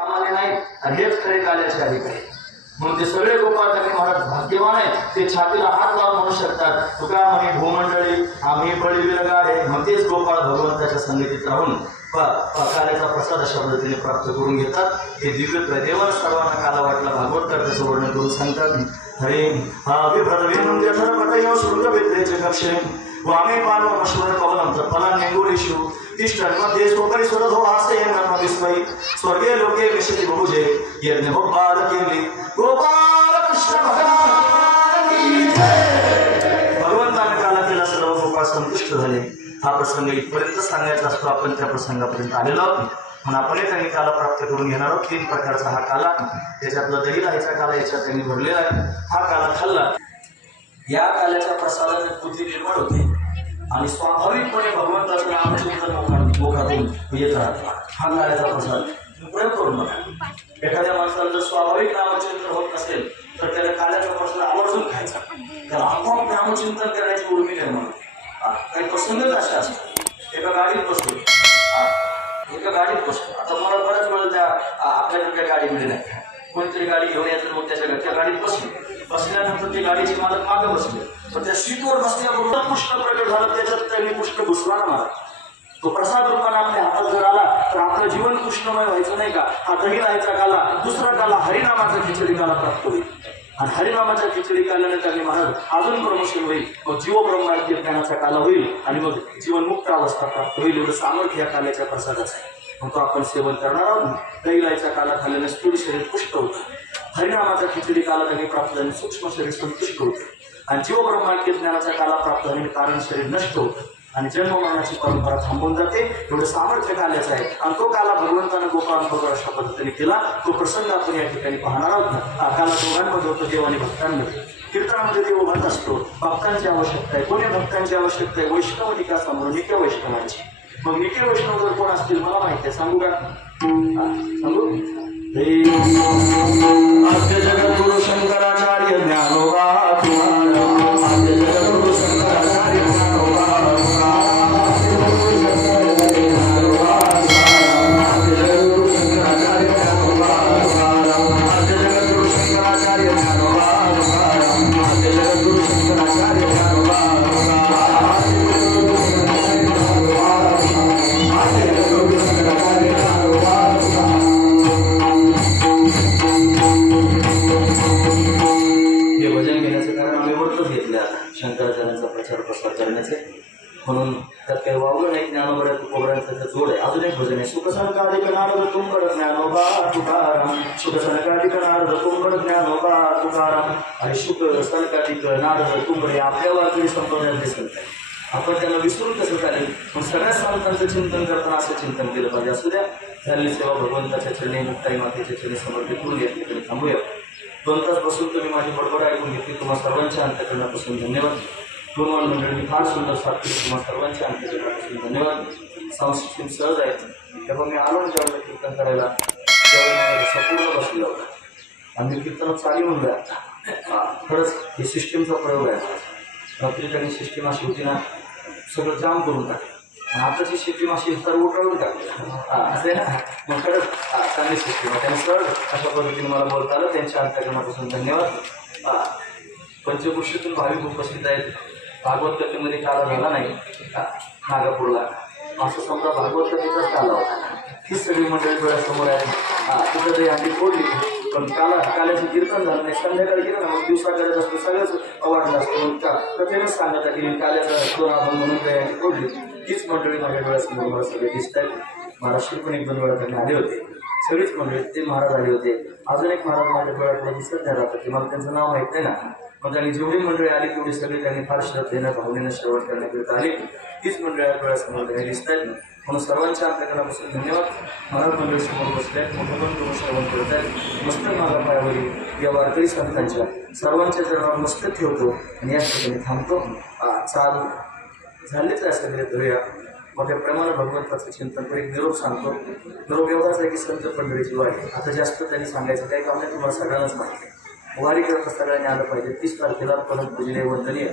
आम्हाला नाही आणि हेच खरे काल्याचे अधिकारी म्हणून ते सगळे गोपाळ त्यांनी महाराज भाग्यवान आहे ते छातीला हात लावून म्हणू शकतात तुका म्हणे भूमंडळी आम्ही बळीवीर गाडे म्हणतेच गोपाळ भगवंताच्या संगतीत राहून काल्याचा प्रसाद अशा पद्धतीने प्राप्त करून घेतात हे दिव्य प्रदेवाला सर्वांना काला वाटला भागवत तर त्याचं वर्णन करून सांगतात हरे शृंगवेत्रेचे कक्षे वामे पानो अश्वर पवनं तत्फला नेंगुरेषु तिष्ठन्मध्ये स्वपरिस्वरधो हास्येन नर्मदिस्मै स्वर्गे लोके विशति बहुजे यज्ञ भोपाल केली गोपाल कृष्ण भगवान की जय। भगवंताने काला केला सर्व गोपाळ संतुष्ट झाले। हा प्रसंग इथपर्यंत सांगायचा असतो आपण त्या प्रसंगापर्यंत आलेलो आहोत म्हणून आपण त्यांनी काला प्राप्त करून घेणार आहोत। 3 प्रकारचा हा काला त्याच्यातला दही राहायचा काला याच्यात त्यांनी भरलेला आहे। हा काला खाल्ला या काल्याच्या प्रसादाने बुद्धी निर्माण होते आणि स्वाभाविकपणे भगवंताचं नामचिंतन मुखातून येत राहतं। हा काल्याचा प्रसाद प्रयोग करून बघा। एखाद्या माणसाला जर स्वाभाविक नामचिंतन होत नसेल तर त्याला काल्याचा प्रसाद आवर्जून खायचा त्याला आपोआप नामचिंतन करण्याची उर्मी निर्माण होते। काही प्रसंगच अशा असतात एका गाडीत बसतो आता मला बऱ्याच वेळा त्या आपल्याकडे काही गाडी मिळली नाही कोणतरी गाडी घेऊन यायचं मग त्या गाडीत बसल्यानंतर ती गाडीचे मालक मागे बसले पण त्या सीटवर बसल्याबरोबर पुष्प प्रकट झालं त्याच्यात त्यांनी पुष्प घुसला मारा तो प्रसाद रूपाने आपल्या हातात जर आला तर आपलं जीवन कृष्णमय व्हायचं नाही का। हा दही राहायचा काला दुसरा काला हरिनामाचा खिचडी काला प्राप्त होईल आणि हरिनामाच्या खिचडी काल्याने त्यांनी महाराज अजून प्रमोशन होईल मग जीव ब्रह्मांड ज्ञानाचा काला होईल आणि मग जीवनमुक्त अवस्था प्राप्त होईल एवढं सामर्थ्य या काल्याच्या प्रसादाचं आहे। मग तो आपण सेवन करणार आहोत। दहीलायचा काला खाल्ल्याने स्थूल शरीर पुष्ट होतं हरिनामाचा खिचडी काला त्यांनी प्राप्त झाल्याने सूक्ष्म शरीर संतुष्ट होतं आणि जीव ब्रह्मांड ज्ञानाचा काला प्राप्त झाल्याने कारण शरीर नष्ट होतं आणि जन्म मरणाची परंपरा थांबून जाते एवढं सामर्थ्य काल्याचं आहे आणि तो काला भगवंतानं गोपाळांबरोबर अशा पद्धतीने केला। तो प्रसंग आपण या ठिकाणी पाहणार आहोत। काला दोघांमध्ये होतो देव आणि भक्तांमध्ये। कीर्तनामध्ये देव म्हणत असतो भक्तांची आवश्यकता आहे। कोणी भक्तांची आवश्यकता आहे वैष्णव निका समोर नित्य वैष्णवांची। मग नित्य वैष्णव जर कोण असतील मला माहिती आहे सांगू का सांगू आद्य जगद्गुरु शंकराचार्य ज्ञानोबा आद्य जगद्गुरु शंकराचार्य ज्ञानोबा शंकराचार्यांचा प्रचार प्रसार करण्याचे म्हणून त्यात काही वावलं नाही ज्ञानोबा तुकोबऱ्यांचं जोड आहे। अजून एक भजन आहे सुखसनकाधिक नारद तुंबड ज्ञानोबा तुकाराम सुखसनकाधिक नारद तुंबड ज्ञानोबा तुकाराम आणि सुखसनकाधिक नारद तुंबड आपल्या वारकरी संप्रदायातले संत आहे। आपण त्यांना विसरून कसं चालेल पण सगळ्या संतांचं चिंतन करताना असं चिंतन केलं पाहिजे। असू द्या झालेली सेवा भगवंताच्या चरणी मुक्ताई मातेच्या चरणी समर्पित करून या ठिकाणी थांबूया। 2 तास बसून तुम्ही माझी बडबड ऐकून घेतली तुम्हाला सर्वांच्या अंतःकरणापासून धन्यवाद। गुणवान मंडळी फार सुंदर साथ केली तुम्हाला सर्वांच्या अंतःकरणापासून धन्यवाद। सांस्कृतिक सहज आहे तेव्हा मी आलो ज्यावेळेला कीर्तन करायला त्यावेळेला मला संपूर्ण बसलेला होता आणि कीर्तनात चाली म्हणूया खरंच हे सिस्टीमचा प्रयोग आहे। रात्री त्यांनी सिस्टीम अशी होती ना सगळं जाम करून टाकलं आणि आताची सिस्टीम अशी सर्व उठवून टाकली असे ना मग खरंच चांगली सिस्टीम आहे। त्यांनी सरळ अशा पद्धतीने मला बोलता आलं त्यांच्या अंतःकरणापासून धन्यवाद। पंचकृषीतून भाविक उपस्थित आहेत। भागवत कथेमध्ये काला झाला नाही नागापूरला असं समजा भागवत कथेचाच काला होता हीच सगळी मंडळी डोळ्यासमोर आहे कुठं तरी आम्ही फोडली पण काल्याचं कीर्तन झालं नाही। संध्याकाळी गेलं ना मग दिवसा करत असतो सगळंच वाटलं असतं मग कथेनंच सांगत आहे की काल्याचा दोन आपण म्हणून तयारी फोडली हीच मंडळी माझ्या डोळ्यासमोर मला सगळे दिसत आहेत। महाराष्ट्र पण 1-2 वेळा त्यांनी आले होते सगळीच मंडळी ते महाराज आले होते। अजून एक महाराज माझ्या डोळ्यातला दिसत नाही राहतात की मला त्यांचं नाव माहीत नाही ना मग त्यांनी जेवढी मंडळी आली तेवढी सगळी त्यांनी फार श्रद्धेनं भावनेनं श्रवण करण्याकरिता आली तीच मंडळी डोळ्यासमोर त्यांनी दिसत आहेत म्हणून सर्वांच्या अंतःकरणापासून धन्यवाद। महाराज मंडळी समोर बसले आहेत मोठं पण करून श्रवण करत आहेत। मस्तक माझा पायावरील या वारकरी संतांच्या सर्वांच्या चरणावर मस्तक ठेवतो आणि या ठिकाणी थांबतो। चाल झालेच आहे सगळे धरूया मोठ्या प्रमाणात भगवंताचं चिंतन करून एक निरोप सांगतो। निरोप एवढाच आहे की संत पंढरीची वारी आता जास्त त्यांनी सांगायचं काही काम नाही तुम्हाला सगळ्यांनाच माहिती आहे। वारी करता सगळ्यांनी आलं पाहिजे। 30 तारखेला परम पूजनीय वंदनीय